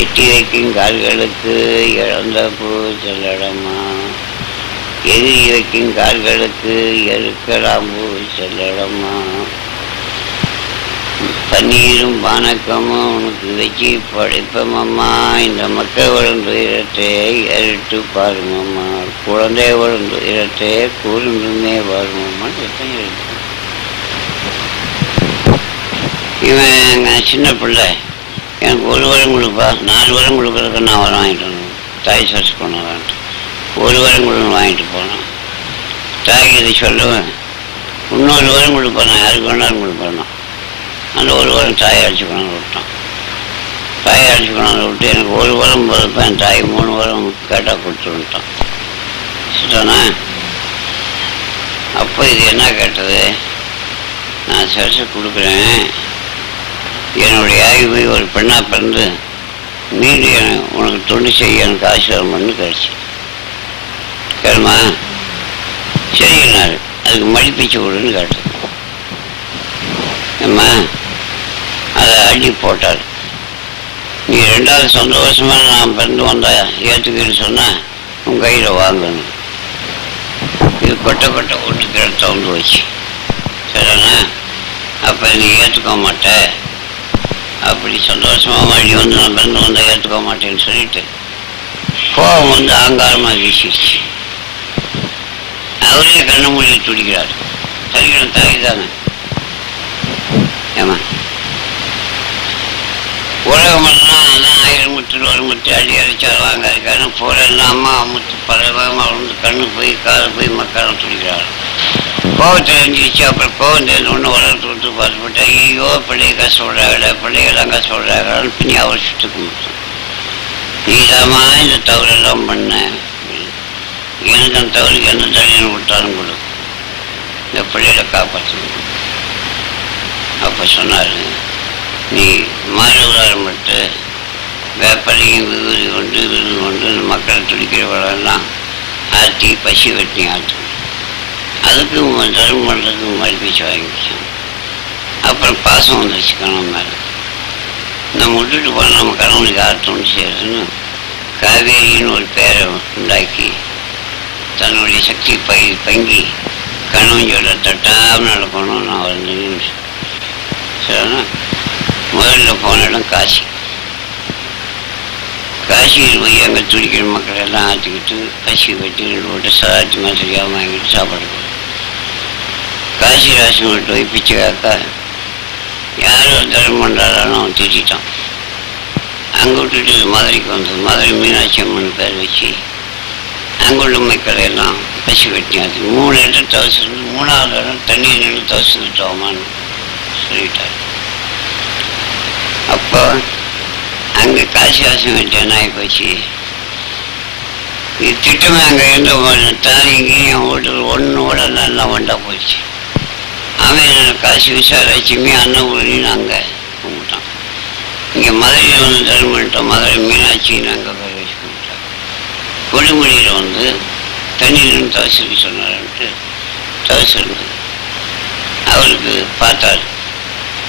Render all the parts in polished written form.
எட்டி வைக்கும் கால்களுக்கு இழந்த பூ செல்லடமா, எதிரி வைக்கும் கால்களுக்கு எருக்கலாம் பூ செல்லடமா, பன்னீரும் பானக்கமும் உனக்கு வச்சு படைப்பமம்மா, இந்த மக்கள் வளர்ந்து இரட்டே ஏறிட்டு பாருமம்மா, குழந்தை வளர்ந்து இரட்டே கூர்ந்துமே பாருமம்மான்னு எத்தனை இருக்கு. இவன் சின்ன பிள்ளை, எனக்கு 1 வாரம் கொடுப்பா, 4 வாரம் கொடுக்குறதுக்கு நான் வரம் வாங்கிட்டு வந்தேன். தாய் சர்ச் பண்ணலான்ட்டு 1 வாரம் கொடுன்னு வாங்கிட்டு போனேன். தாய்க்கு இதை சொல்லுவேன், இன்னொரு வாரம் கொடுப்பேன், நான் யாருக்கு வேணாலும் கொடுப்பேன். அந்த 1 வாரம் தாயை அடிச்சு கொண்டாந்து விட்டான். தாயை அடிச்சு கொண்டாந்து விட்டு எனக்கு 1 வாரம் போதுப்பேன். தாய் 3 வாரம் கேட்டால் கொடுத்துட்டான். சரிதானே? அப்போ இது என்ன கேட்டது, நான் சர்ச்சை கொடுக்குறேன், என்னுடைய ஆய்வு ஒரு பெண்ணாக பிறந்து மீண்டும் உனக்கு தொண்டு செய்ய எனக்கு ஆசீர்வாதம் பண்ணு கிடச்சி கேளுமா. சரிங்கன்னாரு. அதுக்கு மடிப்பிச்சு விடுன்னு கேட்டேன். அம்மா அதை அள்ளி போட்டார். நீ 2வது சந்தோஷமாக நான் பிறந்து வந்தா ஏற்றுக்கிட்டு சொன்னால் உன் கையில் வாங்கணும். இது கொட்டை கொட்டை ஓட்டுக்கிற தவுந்து வச்சு. சரிண்ணா? அப்போ நீ ஏற்றுக்க மாட்ட, அப்படி சந்தோஷமாக மறுபடி வந்து நான் பிறந்து வந்தால் ஏற்றுக்க மாட்டேன்னு சொல்லிட்டு கோபம் வந்து அகங்காரமாக வீசிடுச்சு. அவரே கண்ண மொழி துடிக்கிறார். சரிக்கணும், தாய் தானே. ஏமா உலகமெல்லாம் அதான் 1000 முட்டு 100 முட்டு அடி அடிச்சால் வாங்க இருக்காரு போகிறேன்னா அம்மா முட்டு பரவாயில்ல வந்து கண்ணு போய் காது போய் மக்களும் துடிக்கிறார். கோவத்தை எழுந்திரிச்சு அப்புறம் கோவம் தெரிஞ்ச ஒன்று வளர்த்து விட்டு பார்த்துப்பட்டு ஐயோ பிள்ளைய கஷ்டப்படுறாங்க, பிள்ளைகள்லாம் கஷ்டப்படுறாங்கன்னு பின்னி அவர் சுட்டுக்கு முடியும். நீதாம்மா இந்த தவறெல்லாம் பண்ண, எனக்கு அந்த தவறுக்கு எந்த தடையும் விட்டாலும் கொடு, இந்த பிள்ளைகளை காப்பாற்றணும். அப்போ சொன்னார், நீ மாறுவாரம் பட்டு வேப்பலையும் விருது கொண்டு விருது கொண்டு மக்களை துடிக்கிறவர்களெல்லாம் ஆற்றி பசி வெட்டி ஆற்றணும். அதுக்கு தர்மம் பண்ணுறதுக்கு மறுபேச்சு வாங்கிச்சோம். அப்புறம் பாசம் வந்துருச்சு கணவன் மேலே. நம்ம விட்டுட்டு போனால் நம்ம கணவனுக்கு ஆற்றோன்னு செய்யறதுன்னு காவேரின்னு ஒரு பேரை உண்டாக்கி தன்னுடைய சக்தி பங்கி கணவஞ்சோட தட்டாமல் நடக்கணும்னு நான் வந்து சரிண்ணா. முதல்ல போன இடம் காசி. காசியில் போய் அங்கே துடிக்கிற மக்கள் எல்லாம் ஆற்றிக்கிட்டு பசி வெட்டி 2 போட்டு சாத்தி மாதிரியாக வாங்கிட்டு சாப்பாடு. காசி ராசங்கள்ட்ட போய் பிச்சை காக்கா யாரோ தர்மம் பண்ணுறாலும் அவன் திட்டான். அங்கே விட்டுட்டு மதுரைக்கு வந்தது. மதுரை மீனாட்சி அம்மன் பேர் வச்சு அங்கே உள்ள மக்களையெல்லாம் பசி வெட்டி ஆச்சு. 3 இடம் தவசு, 3வது இடம் தண்ணி நின்று தவசுட்டோமான்னு சொல்லிட்டார். அப்போ அங்கே காசிவாசம் வச்சு என்ன ஆகி போச்சு, இது திட்டமே அங்கே இருந்த தாரிங்கையும் அவன் வீட்டுக்கு ஒன்றோட நல்லா ஒண்டா போச்சு. அவன் என்ன காசி விசாரிச்சுமே அண்ணன் ஊரின்னு அங்கே கும்பிட்டான். இங்கே மதுரையில் வந்து தருமன்ட்டோம், மதுரை மீனாட்சின்னு அங்கே போய் வச்சு கும்பிட்டான். கொடுமுடியில் வந்து தண்ணீர் தவசுக்கு சொன்னார்ன்ட்டு தவசு இருந்தது. அவருக்கு பார்த்தார்,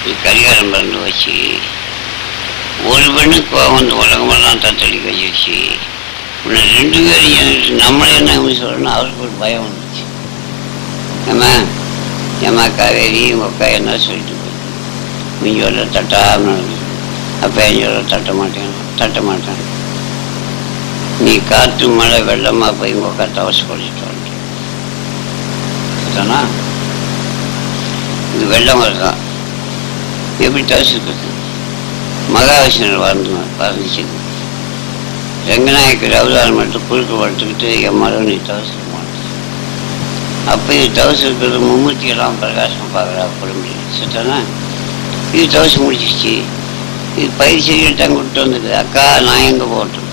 இது கரிகாரம் பிறந்து வச்சு ஒரு பெண்ணுக்கு வந்து உலகமெல்லாம் தத்தளிக்க வச்சிருச்சு, உன்னை 2 பேரும் நம்மளே என்ன சொல்லணும். அவருக்கு ஒரு பயம் வந்துச்சு. ஏமா காவேரி உங்கள் அக்கா என்ன சொல்லிட்டு போய் மிஞ்சோட தட்டாமல் நடந்து. அப்போ எஞ்சோட தட்ட மாட்டேன். நீ காற்று மழை வெள்ளமாக போய் உங்கள் அக்கா தவசு குடிச்சிட்டு வந்துட்டானா. இது வெள்ளம் வருதான், எப்படி தவசு இருக்குது. மகாவிஷ்ணு வரைஞ்சிச்சு. ரங்கநாயக்கர் அவதாரம் மட்டும் குறுக்க வளர்த்துக்கிட்டு என் மரம் நீ தவசு மாட்டேன். அப்போ இது தவசு இருக்கிறது மும்மூர்த்தியெல்லாம் பிரகாசம் பார்க்குறா குடும்பம் சுத்தனா. இது தவசு முடிச்சிச்சு. இது பயிர் செடியில் தான் கூப்பிட்டு வந்துக்குது. அக்கா நான் எங்கே போட்டோம்,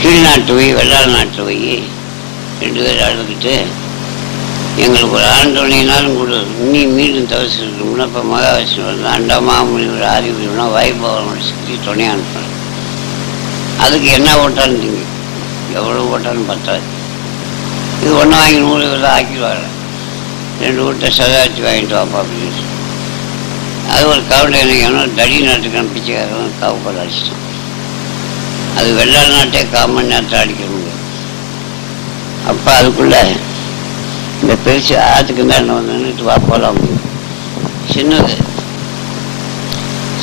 கீழ்நாட்டு போய் வெள்ளாள் நாட்டு போய் 2 பேர் அழுதுகிட்டு எங்களுக்கு ஒரு ஆண்டோனினாலும் கொடு, நீ மீண்டும் தவசு இருக்கணும்னா. இப்போ மகாவிஷ்ணு வந்து அண்டமா முனிவர் ஆதிபுரினா வாய்ப்பவன் சுற்றி துணையாக அனுப்புறேன். அதுக்கு என்ன ஓட்டாலும் நீங்கள் எவ்வளோ ஓட்டாலும் பத்தாது. இது ஒன்று வாங்கி 100 ஆக்கிடுவாங்க. 2 வீட்டை சதாச்சு வாங்கிட்டு வாப்பா அப்படின்னு அது ஒரு கவுண்டை நினைக்கணும். தடி நாட்டுக்கு அனுப்பிச்சுக்காரன் காவுப்பால் அடிச்சிட்டான். அது வெள்ளாடு நாட்டே 1/4 மணி நேரத்தில் அடிக்க முடியும். அப்போ அதுக்குள்ள இந்த பெருசு ஆற்றுக்கு மேலே வந்து நின்றுட்டு வா போகலாம். சின்னது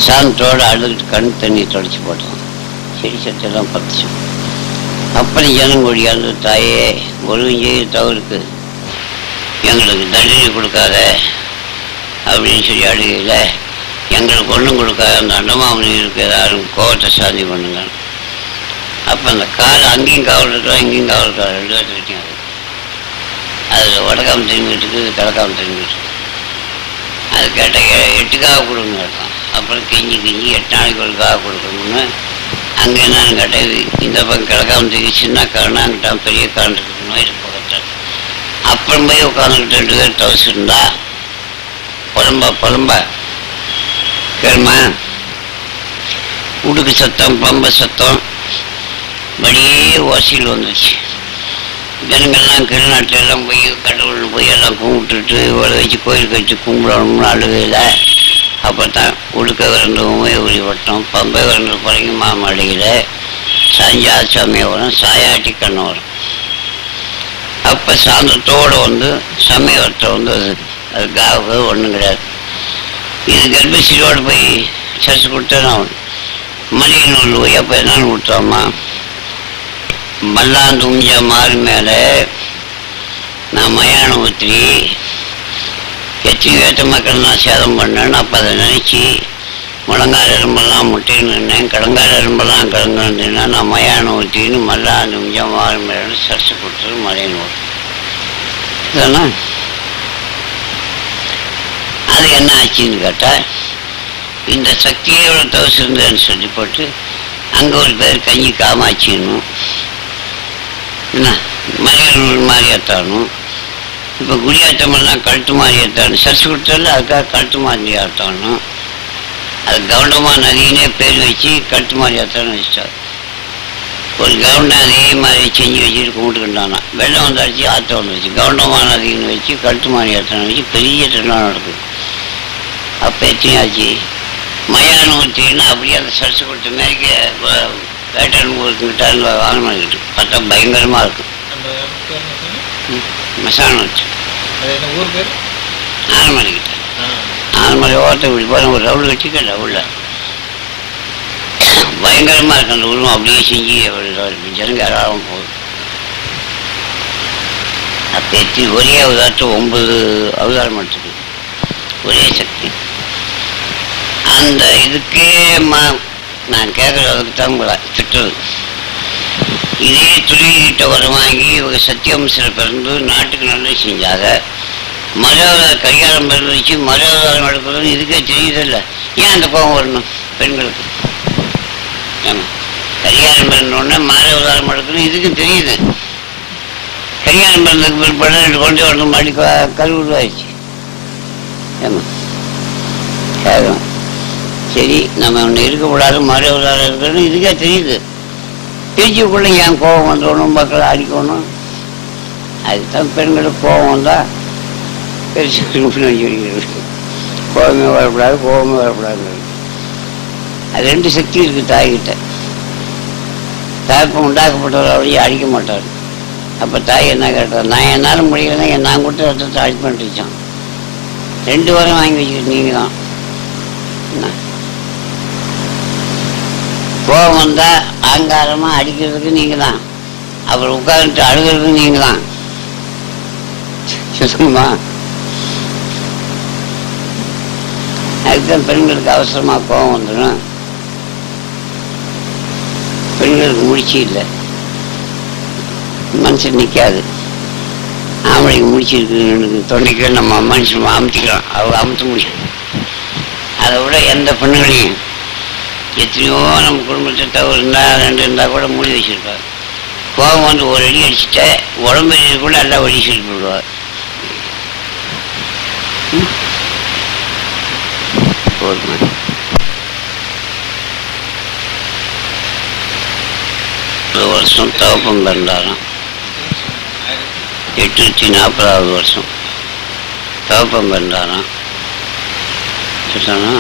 சாந்தத்தோடு அழுதுகிட்டு கண் தண்ணி தொடச்சி போட்டோம். செடி சட்டெல்லாம் பத்துச்சோம். அப்புறம் ஜனங்கொடியாந்து தாயே ஒழுங்கு தவறுக்கு எங்களுக்கு தண்டனை கொடுக்காத அப்படின்னு சொல்லி அழுகையில் எங்களுக்கு ஒன்றும் கொடுக்காத அந்த அண்டமாமணிக்கு ஏதாவது கோவத்தை சாந்தி பண்ணுங்க. அப்போ அந்த கால் அங்கேயும் காவல் இருக்கிறோம், இங்கேயும் காவல் இருக்கிறோம், 2 பேர்த்துக்கிட்டையும் அதில் வடக்காம திரும்பிட்டு இருக்குது, கிழக்காம திரும்பிட்டு இருக்கு. அது கேட்ட 8 காவை கொடுங்க கேட்டான். அப்புறம் கெஞ்சி 8 நாளைக்கு ஒரு காவை கொடுக்கணும்னு அங்கே என்னன்னு கேட்டேன். இந்த பக்கம் கிழக்காம திரும்பி சின்ன காரணம் அங்கிட்டான் பெரிய காரணம் இருக்கணும் இது பக்கத்தில். அப்புறம் போய் உட்காந்துக்கிட்டு 2 பேர் தவசிருந்தா புலம்ப கேள்மா உடுக்கு சத்தம் பம்ப சத்தம் வழியே ஓசையில் வந்துச்சு. ஜனங்கள்லாம் கிருநாட்டில் எல்லாம் போய் கடவுள்னு போய் எல்லாம் கும்பிட்டுட்டு இவ்வளோ வச்சு கோயிலுக்கு வச்சு கும்பிடணும்னு அழுகையில் அப்போ தான் உடுக்க விரண்டவுமே உரி வட்டம் பம்பை விரண்டு பறங்கி மாமடியில் சஞ்சா சமயவரம் சாயாட்டி கண்ணவரம். அப்போ சாந்தத்தோடு வந்து சமயவரத்தை வந்து அதுக்காக ஒன்றும் கிடையாது. இது கர்ப்பசியோடு போய் சர்ச்சு கொடுத்தேன். அவன் மளிகை நூல் போய் அப்போ என்னன்னு கொடுத்தோம்மா மல்லாந்துஞ்ச மாறு மேலே நான் மயானம் ஊற்றி எத்தனை வேட்ட மக்கள் நான் சேதம் பண்ணேன்னு அப்போ அதை நினச்சி முழங்கால் எறும்பெல்லாம் முட்டைன்னு நின்னேன், கடங்கால் எறும்பெல்லாம் கடங்குன்னா நான் மயானம் ஊற்றின்னு மல்லாந்துஞ்ச மாறு மேலே சர்ச்சு கொடுத்தது மழை நூல். இதெல்லாம் அது என்ன ஆச்சுன்னு கேட்டால் இந்த சக்தியோட தவசு இருந்ததுன்னு சொல்லி போட்டு அங்கே ஒரு பேர் கஞ்சி காமாச்சின்னும் என்ன மலையனூர் மாரியாத்தானும் இப்போ குடியாட்டமெல்லாம் கழுத்து மாரியாத்தானும் சர்ச்சு கொடுத்தாலும் அதுக்காக கழுத்து மாரியாத்தானும் அது கவுண்டமா நதியினே பேர் வச்சு கழுத்து மாரியாத்தான்னு வச்சிட்டார். ஒரு கவுண்டை அதே மாதிரி செஞ்சு வச்சுட்டு கும்பிட்டுக்கிட்டானா. வெள்ளம் வந்தாச்சு ஆற்ற வந்துருச்சு, கவுண்டமா நதின்னு வச்சு கழுத்து மாரியாத்தான்னு வச்சு பெரிய திருநாள் நடக்குது. அப்போ எத்தனையாச்சு மயானம் ஊற்றின்னு அப்படியே அந்த சர்ச்சு கொடுத்த மாதிரிக்கு வேட்டன் ஊருக்கிட்ட அங்கே வாங்கிட்டு பார்த்தா பயங்கரமாக இருக்கும். மசானம் வச்சு ஆனமலைக்கிட்ட ஆனமலை ஓரத்தை இப்படி போகிற ஒரு ரவுண்டு வச்சுக்கல உள்ள பயங்கரமாக இருக்கு. அந்த உருவம் அப்படியே செஞ்சு ஜனங்க யாராலும் போகுது. அப்போ எத்தி ஒரே அவதாரத்தை 9 அவதாரம் எடுத்துக்கு ஒரே சக்தி. அந்த இதுக்கே நான் கேட்குறது அதுக்கு தான் திட்டுறது. இதே துணிகிட்ட வர வாங்கி இவங்க சத்தியம்சில் பிறந்து நாட்டுக்கு நல்லது செஞ்சாங்க. மரியாதாரம் கரிகாலம் பிறந்து வச்சு மரியாதாரம் எடுக்கிறதுன்னு இதுக்கே தெரியுதில்ல. ஏன் அந்த கோபம் வரணும் பெண்களுக்கு? ஆமாம், கரிகாலம் பிறந்தோடனே மரியாதாரம் எடுக்கணும் இதுக்கும் தெரியுது. கரிகாலம் பிறந்ததுக்கு பிற்பாடு 2 கொண்டு வரணும் மாடி கருவுருவாயிடுச்சு. ஆமாம் கேட்கணும். சரி நம்ம ஒன்று இருக்கக்கூடாது மரியாதாரம் இருக்கணும் இதுக்கே தெரியுது. பேச்சுக்குள்ளே ஏன் கோபம் வந்துடணும், மக்களை அடிக்கணும்? அதுதான் பெண்களுக்கு கோபம் வந்தால் பெருசு சொல்லிக்கிறது. கோபமே வரக்கூடாது கோபமே வரக்கூடாது. அது 2 சக்தி இருக்குது தாய்கிட்ட. தாய்ப்பம் உண்டாக்கப்பட்டவர் அப்படியே அடிக்க மாட்டார். அப்போ தாய் என்ன கேட்டார், நான் என்னால் முடியலைன்னா நான் கொடுத்த ரத்தத்தை அடி பண்ணிருச்சான். 2 வாரம் வாங்கி வச்சுக்கிட்டு நீங்கள் தான் என்ன கோபம் வந்தால் ஆங்காரமாக அடிக்கிறதுக்கு நீங்கள் தான், அப்புறம் உட்காந்துட்டு அழுகிறதுக்கு நீங்கள் தான். சொல்லுமா? அதுதான் பெண்களுக்கு அவசரமாக கோபம் வந்துடும். பெண்களுக்கு முடிச்சு இல்லை, மனுஷன் நிற்காது. ஆம்பளைக்கு முடிச்சிருக்கு தொண்டைக்கு நம்ம மனுஷன் அமுத்திக்கலாம், அவங்க அமுத்த முடியும். அதை விட எந்த பெண்களையும் எத்தனையோ நம்ம குடும்பத்தை தவிர இருந்தால் 2 இருந்தால் கூட மூடி வச்சுருப்பார். கோபம் வந்து ஒரு அடி அடிச்சுட்ட உடம்பு கூட எல்லாம் வடி சொல்லிட்டு விடுவார். ஒரு வருஷம் தவப்பம் பிறந்தாராம். 840வது வருஷம் தவப்பம் பிறந்தாராம். சொல்லிட்டானா